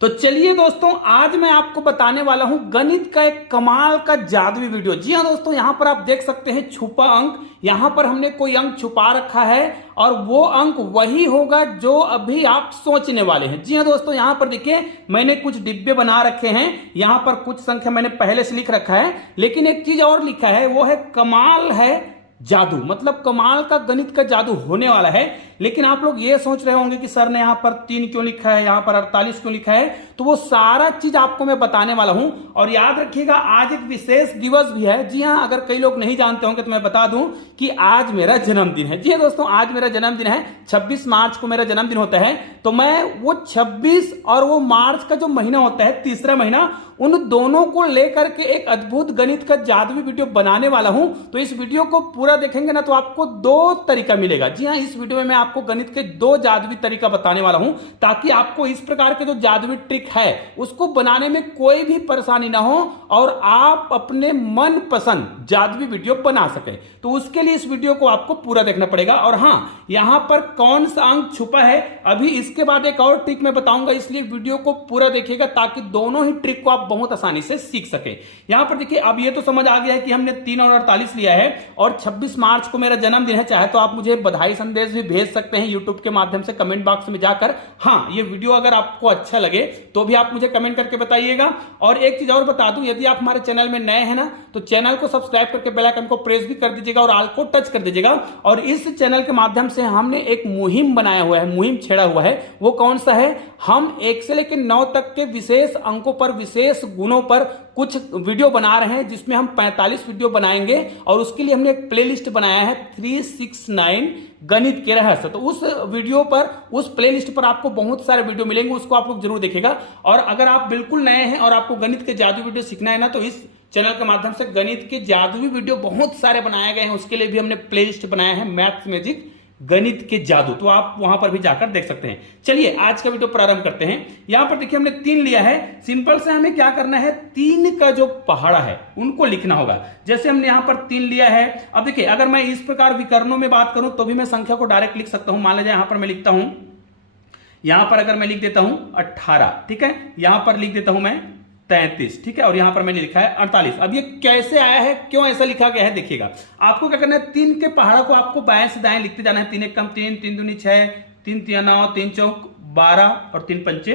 तो चलिए दोस्तों, आज मैं आपको बताने वाला हूं गणित का एक कमाल का जादुई वीडियो। जी हां दोस्तों, यहां पर आप देख सकते हैं छुपा अंक। यहां पर हमने कोई अंक छुपा रखा है और वो अंक वही होगा जो अभी आप सोचने वाले हैं। जी हां दोस्तों, यहां पर देखिए मैंने कुछ डिब्बे बना रखे हैं। यहां पर कुछ संख्या मैंने पहले से लिख रखा है, लेकिन एक चीज और लिखा है, वो है कमाल है जादू। मतलब कमाल का गणित का जादू होने वाला है। लेकिन आप लोग ये सोच रहे होंगे कि सर ने यहां पर 3 क्यों लिखा है, यहां पर 48 क्यों लिखा है। तो वो सारा चीज आपको मैं बताने वाला हूं। और याद रखिएगा, आज एक विशेष दिवस भी है। जी हां, अगर कई लोग नहीं जानते होंगे तो मैं बता दूं कि आज मेरा जन्मदिन है। जी हां दोस्तों, आज मेरा जन्मदिन है। 26 मार्च को मेरा जन्मदिन होता है। तो मैं वो 26 और वो मार्च का जो महीना होता है, तीसरा महीना, उन दोनों को लेकर के एक अद्भुत गणित का जादुई वीडियो बनाने वाला हूं। तो इस वीडियो को पूरा देखेंगे ना तो आपको 2 तरीका मिलेगा। जी हां, इस वीडियो में मैं आपको गणित के 2 जादुई तरीका बताने वाला हूं, ताकि आपको इस प्रकार के जो जादुई ट्रिक है उसको बनाने में कोई भी परेशानी ना हो और आप अपने मन पसंद जादुई वीडियो बना सके। तो उसके लिए इस वीडियो को आपको पूरा देखना पड़ेगा। और हां, यहां पर कौन सा अंक छुपा है अभी इसके बाद एक और ट्रिक मैं बताऊंगा, इसलिए वीडियो को पूरा देखिएगा ताकि दोनों ही ट्रिक को आप बहुत आसानी से सीख सके। यहां पर देखिए, अब ये तो समझ आ गया है कि हमने 3 और 48 लिया है और 26 मार्च को मेरा जन्मदिन है। चाहे तो आप मुझे बधाई संदेश भी भेज सकते हैं यूट्यूब के माध्यम से कमेंट बॉक्स में जाकर। हाँ, ये वीडियो अगर आपको अच्छा लगे तो भी आप मुझे कमेंट करके बताइएगा। और एक चीज और बता दूं, यदि आप हमारे चैनल में नए हैं ना, तो चैनल को सब्सक्राइब करके बेल आइकन को प्रेस भी कर दीजिएगा और ऑल को टच कर दीजिएगा। और इस चैनल के माध्यम से हमने एक मुहिम बनाया हुआ है, मुहिम छेड़ा हुआ है। वो कौन सा है? हम 1 से लेकर 9 तक के विशेष अंकों पर, विशेष गुणों पर कुछ वीडियो बना रहे हैं, जिसमें हम 45 वीडियो बनाएंगे। और उसके लिए हमने एक प्लेलिस्ट बनाया है 369 गणित के रहस्य। तो उस वीडियो पर, उस प्लेलिस्ट पर आपको बहुत सारे वीडियो मिलेंगे, उसको आप लोग जरूर देखिएगा। और अगर आप बिल्कुल नए हैं और आपको गणित के जादू वीडियो सीखना है ना, तो इस चैनल के माध्यम से गणित के जादुई वीडियो बहुत सारे बनाए गए हैं। उसके लिए भी हमने प्लेलिस्ट बनाया है मैथ्स मैजिक गणित के जादू, तो आप वहां पर भी जाकर देख सकते हैं। चलिए आज का वीडियो प्रारंभ करते हैं। यहां पर देखिए हमने 3 लिया है। सिंपल से हमें क्या करना है, 3 का जो पहाड़ा है उनको लिखना होगा। जैसे हमने यहां पर 3 लिया है। अब देखिए, अगर मैं इस प्रकार विकर्णों में बात करूं तो भी मैं संख्या को डायरेक्ट लिख सकता हूं। मान लीजिए यहां पर मैं लिखता हूं, यहां पर अगर मैं लिख देता हूं 18, ठीक है। यहां पर लिख देता हूं मैं 33, ठीक है। और यहां पर मैंने लिखा है 48। अब ये कैसे आया है, क्यों ऐसा लिखा गया है, देखिएगा। आपको क्या करना है, 3 के पहाड़ों को आपको बाएं से दाएं लिखते जाना है। 3 1 कम 3, 3 दूनी 6, 3 3 9, 3 चौक 12 और 3 पंचे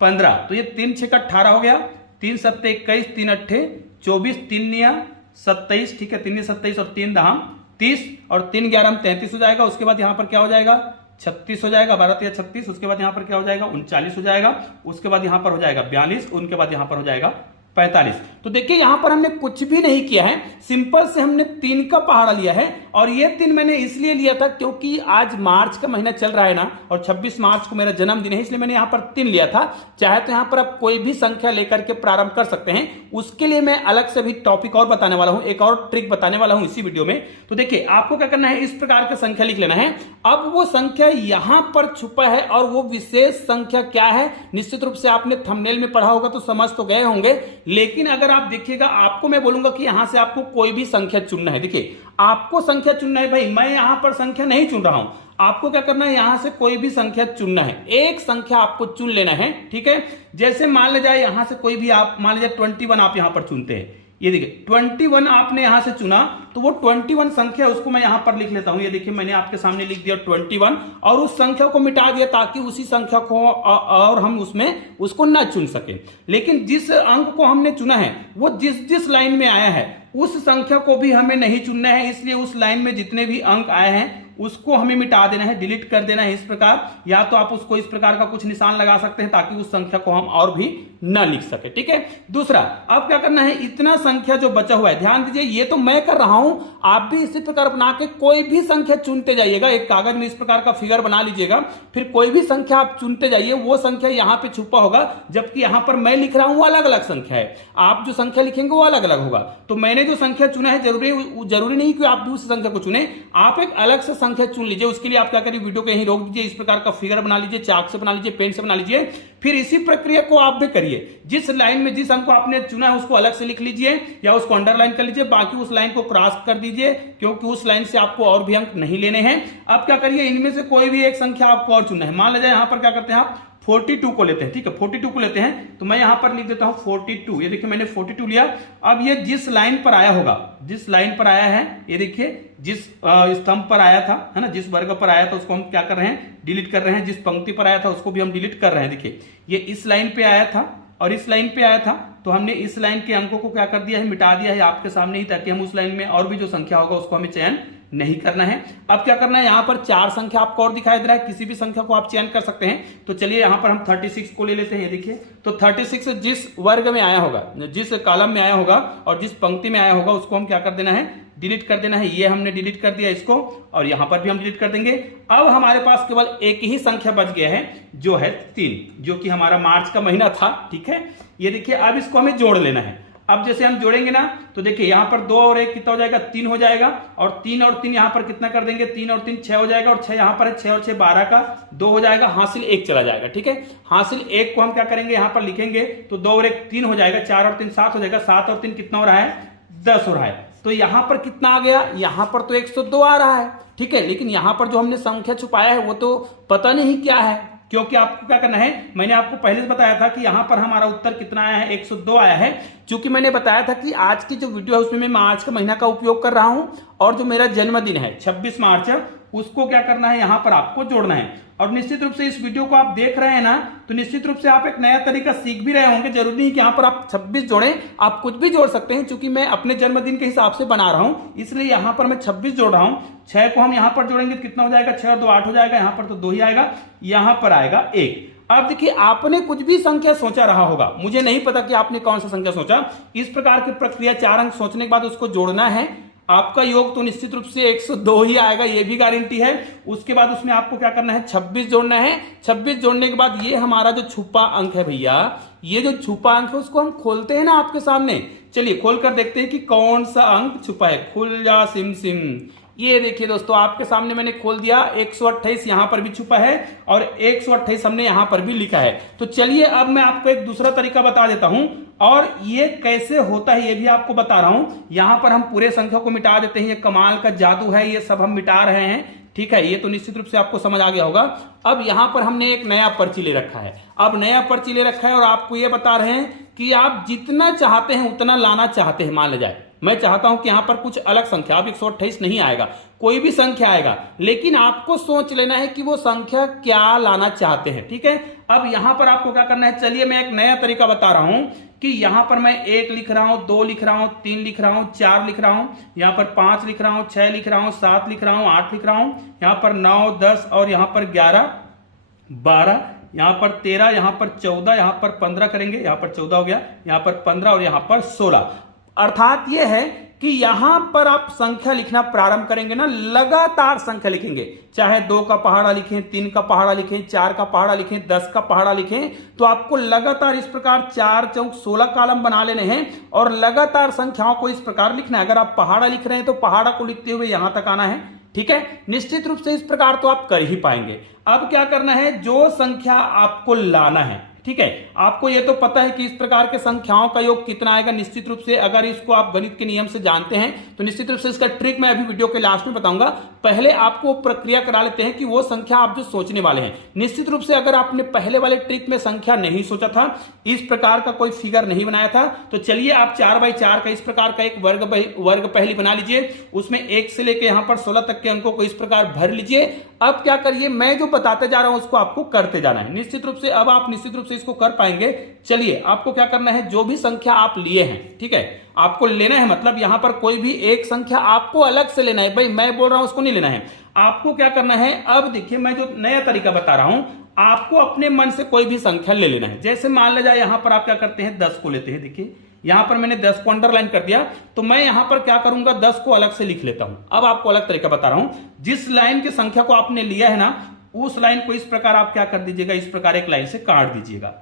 15। तो ये 3 6 का 18 हो गया। 3 7 21, 3 8 24, 3 9 27, ठीक है। 3 9 27 और 3 10 30 और 3 11 33 हो जाएगा। उसके बाद यहां पर क्या हो जाएगा, 36 हो जाएगा। 12 3 36। उसके बाद यहां पर क्या हो जाएगा, 39 हो जाएगा। उसके बाद यहां पर हो जाएगा 42। उनके बाद यहां पर हो जाएगा 45। तो देखिए यहां पर हमने कुछ भी नहीं किया है, सिंपल से हमने 3 का पहाड़ा लिया है। और ये 3 मैंने इसलिए लिया था क्योंकि आज मार्च का महीना चल रहा है ना, और 26 मार्च को मेरा जन्मदिन है, इसलिए मैंने यहां पर 3 लिया था। चाहे तो यहां पर आप कोई भी संख्या लेकर के प्रारंभ कर सकते हैं। उसके लिए मैं अलग से भी टॉपिक और बताने वाला हूं, एक और ट्रिक बताने वाला हूं इसी वीडियो में। तो देखिए आपको क्या करना है, इस प्रकार की संख्या लिख लेना है। अब वो संख्या यहां पर छुपा है और वो विशेष संख्या क्या है, निश्चित रूप से आपने थंबनेल में पढ़ा होगा तो समझ तो गए होंगे। लेकिन अगर आप देखिएगा, आपको मैं बोलूंगा कि यहां से आपको कोई भी संख्या चुनना है। देखिए आपको संख्या चुनना है भाई, मैं यहां पर संख्या नहीं चुन रहा हूं। आपको क्या करना है, यहां से कोई भी संख्या चुनना है, एक संख्या आपको चुन लेना है, ठीक है। जैसे मान लीजिए यहां से कोई भी, आप मान लीजिए 21 आप यहां पर चुनते हैं। ये देखिए 21 आपने यहां से चुना, तो वो 21 संख्या उसको मैं यहां पर लिख लेता हूं। ये देखिए मैंने आपके सामने लिख दिया 21 और उस संख्या को मिटा दिया ताकि उसी संख्या को और हम उसमें उसको ना चुन सके। लेकिन जिस अंक को हमने चुना है वो जिस जिस लाइन में आया है उस संख्या को भी हमें नहीं चुनना है। इसलिए उस लाइन में जितने भी अंक आए हैं उसको हमें मिटा देना है, डिलीट कर देना है इस प्रकार। या तो आप उसको इस प्रकार का कुछ निशान लगा सकते हैं ताकि उस संख्या को हम और भी ना लिख सके, ठीक है। दूसरा, अब क्या करना है, इतना संख्या जो बचा हुआ है, ध्यान दीजिए ये तो मैं कर रहा हूं, आप भी इसी प्रकार बना के कोई भी संख्या चुनते जाइएगा। एक कागज में इस प्रकार का फिगर बना लीजिएगा, फिर कोई भी संख्या आप चुनते जाइए। वो संख्या यहां पे छुपा होगा, जबकि यहां पर मैं लिख रहा हूं अलग अलग संख्या है। आप जो संख्या लिखेंगे वो अलग अलग होगा। तो मैंने जो संख्या चुना है, जरूरी नहीं कि आप भी उस संख्या को चुने, आप एक अलग से संख्या चुन लीजिए। उसके लिए आप क्या करिए, वीडियो को यहीं रोक दीजिए, इस प्रकार का फिगर बना लीजिए, चाक से बना लीजिए, पेन से बना लीजिए। फिर इसी प्रक्रिया को आप भी करिए। जिस लाइन में जिस अंक को आपने चुना है उसको अलग से लिख लीजिए या उसको अंडरलाइन कर लीजिए, बाकी उस लाइन को क्रॉस कर दीजिए, क्योंकि उस लाइन से आपको और भी अंक नहीं लेने हैं। अब क्या करिए, इनमें से कोई भी एक संख्या आपको और चुनना है। मान लीजिए यहां पर क्या करते हैं आप 42 को लेते हैं, ठीक है, 42 को लेते हैं। तो मैं यहां पर लिख देता हूं 42। ये देखिए मैंने 42 लिया। अब ये जिस लाइन पर आया होगा, जिस लाइन पर आया है, ये देखिए जिस स्तंभ पर आया था, है ना, जिस वर्ग पर आया था उसको हम क्या कर रहे हैं, डिलीट कर रहे हैं। जिस पंक्ति पर आया था उसको भी हम डिलीट कर रहे हैं। देखिए ये इस लाइन पे आया था और इस लाइन पे आया था, तो हमने इस लाइन के अंकों को क्या कर दिया है, मिटा दिया है आपके सामने ही, ताकि हम उस लाइन में और भी जो संख्या होगा उसको हमें चयन नहीं करना है। अब क्या करना है, यहां पर 4 संख्या आपको और दिखाई दे रहा है, किसी भी संख्या को आप चयन कर सकते हैं। तो चलिए यहां पर हम 36 को ले लेते हैं। ये देखिए, तो 36 जिस वर्ग में आया होगा, जिस कॉलम में आया होगा और जिस पंक्ति में आया होगा उसको हम क्या कर देना है, डिलीट कर देना है। ये हमने डिलीट कर दिया इसको, और यहां पर भी हम डिलीट कर देंगे। अब हमारे पास केवल एक ही संख्या बच गया है, जो है 3, जो कि हमारा मार्च का महीना था, ठीक है। ये देखिए अब इसको हमें जोड़ लेना है। अब जैसे हम जोड़ेंगे ना, तो देखिए यहां पर 2 और 1 कितना हो जाएगा, 3 हो जाएगा, और 3 और 3 यहां पर कितना कर देंगे, 3 और 3 6 हो जाएगा, और 6 यहां पर है, 6 और 6 12 का 2 हो जाएगा, हासिल 1 चला जाएगा, ठीक है। हासिल 1 को हम क्या करेंगे, यहां पर लिखेंगे, तो 2 और 1 3 हो जाएगा, 4 और 3 7 हो जाएगा, 7 और 3 कितना हो रहा है, 10 हो रहा है। तो यहां पर कितना आ गया, यहां पर तो 102 आ रहा है, ठीक है, लेकिन यहां पर जो हमने संख्या छुपाया है वो तो पता नहीं क्या है, क्योंकि आपको क्या करना है, मैंने आपको पहले से बताया था कि यहां पर हमारा उत्तर कितना आया है, 102 आया है। क्योंकि मैंने बताया था कि आज की जो वीडियो है उसमें मैं मार्च का महीना का उपयोग कर रहा हूं, और जो मेरा जन्मदिन है 26 मार्च, उसको क्या करना है, यहां पर आपको जोड़ना है। और निश्चित रूप से इस वीडियो को आप देख रहे हैं ना, तो निश्चित रूप से आप एक नया तरीका सीख भी रहे होंगे। जरूरी नहीं कि यहाँ पर आप 26 जोड़ें, आप कुछ भी जोड़ सकते हैं। क्योंकि मैं अपने जन्मदिन के हिसाब से बना रहा हूं, इसलिए यहां पर मैं 26 जोड़ रहा हूं। 6 को हम यहां पर जोड़ेंगे तो कितना हो जाएगा, 6 और 2 8 हो जाएगा, यहां पर तो 2 ही आएगा, यहां पर आएगा 1। अब देखिए आपने कुछ भी संख्या सोचा रहा होगा, मुझे नहीं पता कि आपने कौन सा संख्या सोचा। इस प्रकार की प्रक्रिया 4 अंक सोचने के बाद उसको जोड़ना है। आपका योग तो निश्चित रूप से 102 ही आएगा, ये भी गारंटी है। उसके बाद उसमें आपको क्या करना है, 26 जोड़ना है। 26 जोड़ने के बाद ये हमारा जो छुपा अंक है भैया, ये जो छुपा अंक है उसको हम खोलते हैं ना आपके सामने। चलिए खोल कर देखते हैं कि कौन सा अंक छुपा है। खुल जा सिम सिम। ये देखिए दोस्तों, आपके सामने मैंने खोल दिया, 128 यहां पर भी छुपा है और 128 हमने यहां पर भी लिखा है। तो चलिए अब मैं आपको एक दूसरा तरीका बता देता हूं, और ये कैसे होता है ये भी आपको बता रहा हूं। यहां पर हम पूरे संख्या को मिटा देते हैं, ये कमाल का जादू है, ये सब हम मिटा रहे हैं, ठीक है। ये तो निश्चित रूप से आपको समझ आ गया होगा। अब यहां पर हमने एक नया पर्ची ले रखा है। अब नया पर्ची ले रखा है और आपको ये बता रहे हैं कि आप जितना चाहते हैं उतना लाना चाहते हैं। मान ले जाए मैं चाहता हूं कि यहां पर कुछ अलग संख्या, अब 128 नहीं आएगा, कोई भी संख्या आएगा, लेकिन आपको सोच लेना है कि वो संख्या क्या लाना चाहते हैं, ठीक है। अब यहां पर आपको क्या करना है, चलिए मैं एक नया तरीका बता रहा हूं कि यहां पर मैं 1 लिख रहा हूं, 2 लिख रहा हूं, 3 लिख रहा हूं, 4 लिख रहा हूं, यहां पर 5 लिख रहा हूं, 6 लिख रहा हूं, 7 लिख रहा हूं, 8 लिख रहा हूं, यहां पर 9 10 और यहां पर 11 12, यहां पर 13, यहां पर 14, यहां पर 15 करेंगे, यहां पर 14 हो गया, यहां पर 15 और यहां पर 16। अर्थात यह है कि यहां पर आप संख्या लिखना प्रारंभ करेंगे ना, लगातार संख्या लिखेंगे, चाहे 2 का पहाड़ा लिखें, 3 का पहाड़ा लिखें, 4 का पहाड़ा लिखें, 10 का पहाड़ा लिखें, तो आपको लगातार इस प्रकार 4 चौक 16 कॉलम बना लेने हैं और लगातार संख्याओं को इस प्रकार लिखना है। अगर आप पहाड़ा लिख रहे हैं तो पहाड़ा को लिखते हुए यहां तक आना है, ठीक है। निश्चित रूप से इस प्रकार तो आप कर ही पाएंगे। अब क्या करना है, जो संख्या आपको लाना है, ठीक है, आपको यह तो पता है कि इस प्रकार के संख्याओं का योग कितना आएगा। निश्चित रूप से अगर इसको आप गणित के नियम से जानते हैं तो निश्चित रूप से इसका ट्रिक मैं अभी वीडियो के लास्ट में बताऊंगा। पहले आपको प्रक्रिया करा लेते हैं कि वो संख्या आप जो सोचने वाले हैं। निश्चित रूप से अगर आपने पहले वाले ट्रिक में संख्या नहीं सोचा था, इस प्रकार का कोई फिगर नहीं बनाया था, तो चलिए आप 4x4 का इस प्रकार का एक वर्ग पहली बना लीजिए। उसमें 1 से लेकर यहां पर 16 तक के अंकों को इस प्रकार भर लीजिए। अब क्या करिए, मैं जो बताते जा रहा हूं उसको आपको करते जाना है। निश्चित रूप से अब आप निश्चित रूप से इसको कर पाएंगे। चलिए आपको क्या करना है, जो भी संख्या आप लिए हैं, ठीक है, आपको लेना है, मतलब यहां पर कोई भी एक संख्या आपको अलग से लेना है। भाई मैं बोल रहा हूं उसको नहीं लेना है, आपको क्या करना है। अब देखिए मैं जो नया तरीका बता रहा हूं, आपको अपने मन से कोई भी संख्या ले लेना है। जैसे मान ले जाए यहां पर आप क्या करते हैं, 10 को लेते हैं। देखिए यहां पर मैंने 10 को अंडरलाइन कर दिया, तो मैं यहां पर क्या करूंगा, 10 को अलग से लिख लेता हूं। अब आपको अलग तरीका बता रहा हूं, जिस लाइन की संख्या को आपने लिया है ना, उस लाइन को इस प्रकार आप क्या कर दीजिएगा, इस प्रकार एक लाइन से काट दीजिएगा।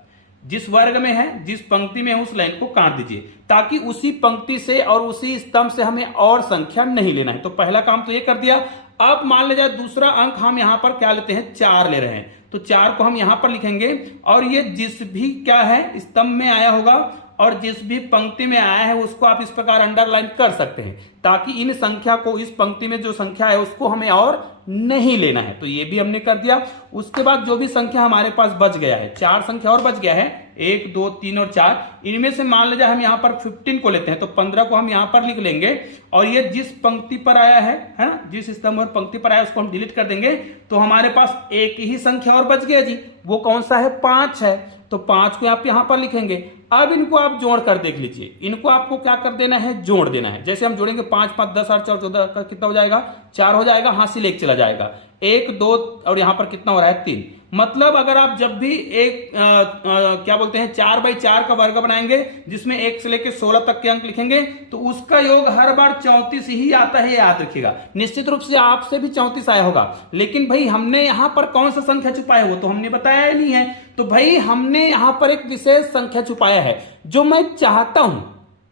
जिस वर्ग में है, जिस पंक्ति में है, उस लाइन को काट दीजिए, ताकि उसी पंक्ति से और उसी स्तंभ से हमें और संख्या नहीं लेना है। तो पहला काम तो ये कर दिया। अब मान लीजिए दूसरा अंक हम यहां पर क्या लेते हैं, 4 ले रहे हैं, तो 4 को हम यहां पर लिखेंगे और ये जिस भी क्या है स्तंभ में आया होगा और जिस भी पंक्ति में आया है उसको आप इस प्रकार अंडरलाइन कर सकते हैं, ताकि इन संख्या को, इस पंक्ति में जो संख्या है उसको हमें और नहीं लेना है। तो ये भी हमने कर दिया। उसके बाद जो भी संख्या हमारे पास बच गया है, 4 संख्या और बच गया है, 1 2 3 और 4, इनमें से मान लीजिए हम यहाँ पर 15 को लेते हैं, तो 15 को हम यहाँ पर लिख लेंगे और ये जिस पंक्ति पर आया है ना, जिस स्तंभ और पंक्ति पर आया उसको हम डिलीट कर देंगे। तो हमारे पास एक ही संख्या और बच गया जी, वो कौन सा है, 5 है। तो 5 को आप यहां पर लिखेंगे। अब इनको आप जोड़ कर देख लीजिए, इनको आपको क्या कर देना है, जोड़ देना है। जैसे हम जोड़ेंगे 5 5 10 8 4 14 का कितना हो जाएगा, 4 हो जाएगा, हासिल 1 चला जाएगा, 1 2 और यहां पर कितना हो रहा है, 3। मतलब अगर आप जब भी एक क्या बोलते हैं 4 बाई 4 का वर्ग बनाएंगे जिसमें 1 से लेकर 16 तक के अंक लिखेंगे, तो उसका योग हर बार 34 ही आता है, याद रखिएगा। निश्चित रूप से आपसे भी 34 आया होगा, लेकिन भाई हमने यहां पर कौन सा संख्या छुपाया वो तो हमने बताया ही नहीं है। तो भाई हमने यहां पर एक विशेष संख्या छुपाया है जो मैं चाहता हूं,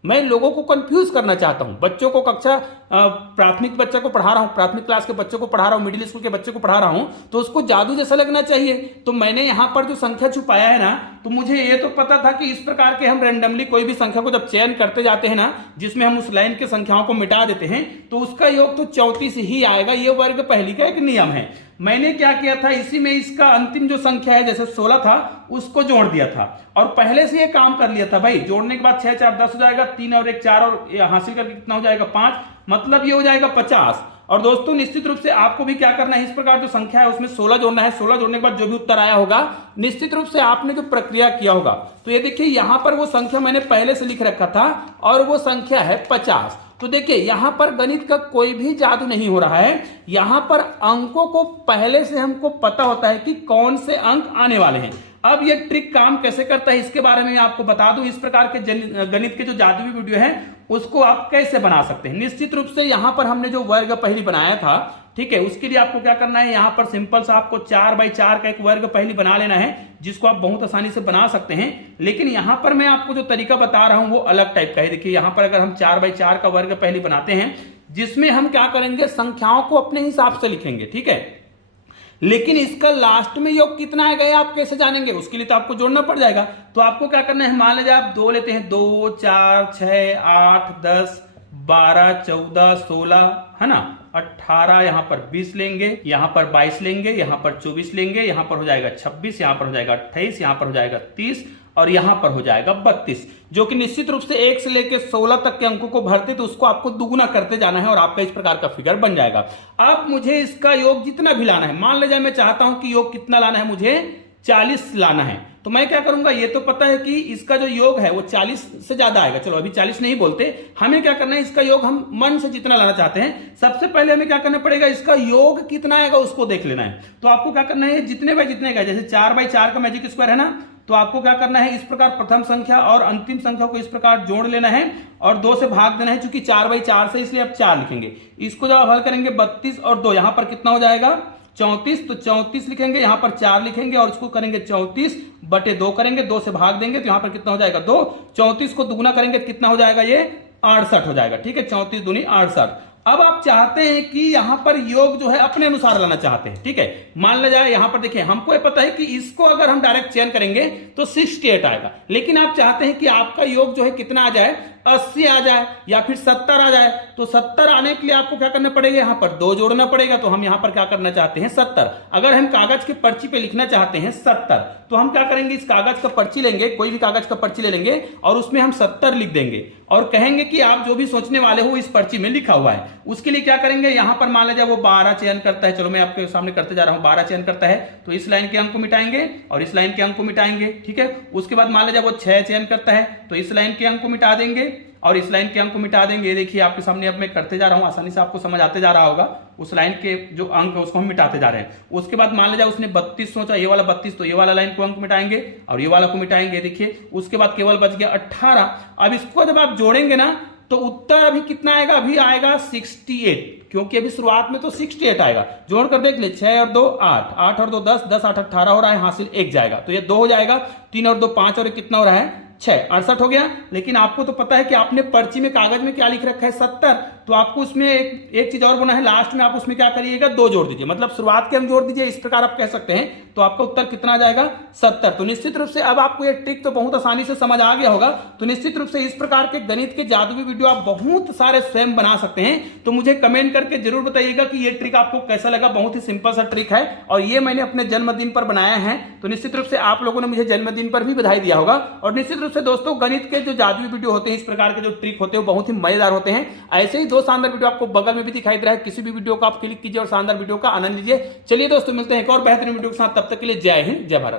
मैं लोगों को कंफ्यूज करना चाहता हूं। बच्चों को कक्षा प्राथमिक बच्चे को पढ़ा रहा हूं, प्राथमिक क्लास के बच्चों को पढ़ा रहा हूं, मिडिल स्कूल के बच्चे को पढ़ा रहा हूं, तो उसको जादू जैसा लगना चाहिए। तो मैंने यहां पर जो संख्या छुपाया है ना, तो मुझे ये तो पता था कि इस प्रकार के हम रैंडमली कोई भी संख्या को जब चयन करते जाते हैं ना, जिसमें हम उस लाइन के संख्याओं को मिटा देते हैं, तो उसका योग तो 34 ही आएगा। ये वर्ग पहली का एक नियम है। मैंने क्या किया था, इसी में इसका अंतिम जो संख्या है जैसे 16 था उसको जोड़ दिया था और पहले से ये काम कर लिया था। भाई जोड़ने के बाद 6 4 10 हो जाएगा, 3 और 1 4 और हासिल करके कितना हो जाएगा, 5, मतलब ये हो जाएगा 50। और दोस्तों निश्चित रूप से आपको भी क्या करना है, इस प्रकार जो संख्या है उसमें 16 जोड़ना है। 16 जोड़ने के बाद जो भी उत्तर आया होगा, निश्चित रूप से आपने जो प्रक्रिया किया होगा, तो ये देखिए यहां पर वो संख्या मैंने पहले से लिख रखा था और वो संख्या है 50। तो देखिए यहां पर गणित का कोई भी जादू नहीं हो रहा है। यहां पर अंकों को पहले से हमको पता होता है कि कौन से अंक आने वाले हैं। अब ये ट्रिक काम कैसे करता है इसके बारे में आपको बता दूं। इस प्रकार के गणित के जो जादुई वीडियो है उसको आप कैसे बना सकते हैं। निश्चित रूप से यहां पर हमने जो वर्ग पहली बनाया था, ठीक है, उसके लिए आपको क्या करना है, यहां पर सिंपल सा आपको 4 बाई 4 का एक वर्ग पहली बना लेना है, जिसको आप बहुत आसानी से बना सकते हैं। लेकिन यहां पर मैं आपको जो तरीका बता रहा हूं वो अलग टाइप का है। देखिए यहां पर अगर हम 4 बाई 4 का वर्ग पहली बनाते हैं, जिसमें हम क्या करेंगे, संख्याओं को अपने हिसाब से लिखेंगे, ठीक है, लेकिन इसका लास्ट में योग कितना आएगा ये आप कैसे जानेंगे, उसके लिए तो आपको जोड़ना पड़ जाएगा। तो आपको क्या करना है, मान लीजिए आप 2 लेते हैं, 2 4 6 8 10 12 14 16 है ना, 18, यहां पर 20 लेंगे, यहां पर 22 लेंगे, यहां पर 24 लेंगे, यहां पर हो जाएगा 26, यहां पर हो जाएगा 28, यहां पर हो जाएगा 30 और यहां पर हो जाएगा 32, जो कि निश्चित रूप से 1 से लेकर 16 तक के अंकों को भरते तो उसको आपको दुगुना करते जाना है और आपका इस प्रकार का फिगर बन जाएगा। अब मुझे इसका योग जितना भी लाना है, मान लीजिए मैं चाहता हूं कि योग कितना लाना है, मुझे 40 लाना है, तो मैं क्या करूंगा, ये तो पता है कि इसका जो योग है वो 40 से ज्यादा आएगा। चलो अभी 40 नहीं बोलते, हमें क्या करना है, इसका योग हम मन से जितना लाना चाहते हैं, सबसे पहले हमें क्या करना पड़ेगा, इसका योग कितना आएगा उसको देख लेना है। तो आपको क्या करना है, जितने बाई जितने का, जैसे 4 बाई 4 का मैजिक स्क्वायर है ना, तो आपको क्या करना है, इस प्रकार प्रथम संख्या और अंतिम संख्या को इस प्रकार जोड़ लेना है और 2 से भाग देना है, क्योंकि 4 बाई 4 से इसलिए आप 4 लिखेंगे। इसको जब आप हल करेंगे 32 और 2, यहां पर कितना हो जाएगा, 34, तो 34 लिखेंगे, यहां पर 4 लिखेंगे और इसको करेंगे 34 बटे 2 करेंगे, 2 से भाग देंगे तो यहां पर कितना हो जाएगा 2, 34 को दुगुना करेंगे तो कितना हो जाएगा, ये 68 हो जाएगा, ठीक है, 34 दूनी 68। अब आप चाहते हैं कि यहां पर योग जो है अपने अनुसार लाना चाहते हैं, ठीक है, मान लिया जाए यहां पर देखिए हमको ये पता है कि इसको अगर हम डायरेक्ट चयन करेंगे तो 68 आएगा, लेकिन आप चाहते हैं कि आपका योग जो है कितना आ जाए, 80 आ जाए या फिर 70 आ जाए। तो 70 आने के लिए आपको क्या करना पड़ेगा, यहां पर 2 जोड़ना पड़ेगा। तो हम यहां पर क्या करना चाहते हैं, 70। अगर हम कागज के पर्ची पे लिखना चाहते हैं 70, तो हम क्या करेंगे, इस कागज का पर्ची लेंगे, कोई भी कागज का पर्ची ले लेंगे और उसमें हम 70 लिख देंगे और कहेंगे कि आप जो भी सोचने वाले हो इस पर्ची में लिखा हुआ है। उसके लिए क्या करेंगे, यहां पर मान लीजिए वो 12 चयन करता है, चलो मैं आपके सामने करते जा रहा हूं, 12 चयन करता है, तो इस लाइन के अंक को मिटाएंगे और इस लाइन के अंक को मिटाएंगे, ठीक है। उसके बाद मान लीजिए वो 6 चयन करता है, तो इस लाइन के अंक को मिटा देंगे और इस लाइन के अंक को मिटा देंगे। देखिए आपके सामने अब मैं करते जा रहा हूं, आसानी से आपको समझ आते जा रहा होगा। उस लाइन के जो अंक है उसको हम मिटाते जा रहे हैं। उसके बाद मान लीजिए उसने 32 सोचा, ये वाला 32, तो ये वाला लाइन को अंक मिटाएंगे और ये वाला को मिटाएंगे। देखिए उसके बाद केवल बच गया 18। अब इसको जब आप जोड़ेंगे ना तो उत्तर अभी कितना आएगा, अभी आएगा 68। क्योंकि अभी शुरुआत में तो 68 आएगा। जोड़ कर देख ले, 6 और 2 8, 8 और 2 10, 10 8 18 हो रहा है, हासिल 1 जाएगा तो ये 2 हो जाएगा, 3 और 2 5 और 1 कितना हो रहा है 6, 68 हो गया। लेकिन आपको तो पता है कि आपने पर्ची में कागज में क्या लिख रखा है 70, तो आपको उसमें एक चीज और बना है, लास्ट में आप उसमें क्या करिएगा 2 जोड़ दीजिए, मतलब शुरुआत के अंक जोड़ दीजिए, इस प्रकार आप कह सकते हैं। तो आपका उत्तर कितना आ जाएगा 70। तो निश्चित रूप से अब आपको ये ट्रिक तो बहुत आसानी से समझ आ गया होगा। तो निश्चित रूप से इस प्रकार के गणित के जादुई वीडियो आप बहुत सारे स्वयं बना सकते हैं। तो मुझे कमेंट करके जरूर बताइएगा कि ये ट्रिक आपको कैसा लगा। बहुत ही सिंपल सा ट्रिक है और ये मैंने अपने जन्मदिन पर बनाया है। तो निश्चित रूप से आप लोगों ने मुझे जन्मदिन पर भी बधाई दिया होगा। और निश्चित रूप से दोस्तों गणित के जो जादुई वीडियो होते हैं, इस प्रकार के जो ट्रिक होते हैं, वो बहुत ही मजेदार होते हैं। ऐसे ही 2 शानदार वीडियो आपको बगल में भी दिखाई दे रहा है, किसी भी वीडियो को आप क्लिक कीजिए और शानदार वीडियो का आनंद लीजिए। चलिए दोस्तों मिलते हैं एक और बेहतरीन वीडियो के साथ, तब तक के लिए जय हिंद जय भारत।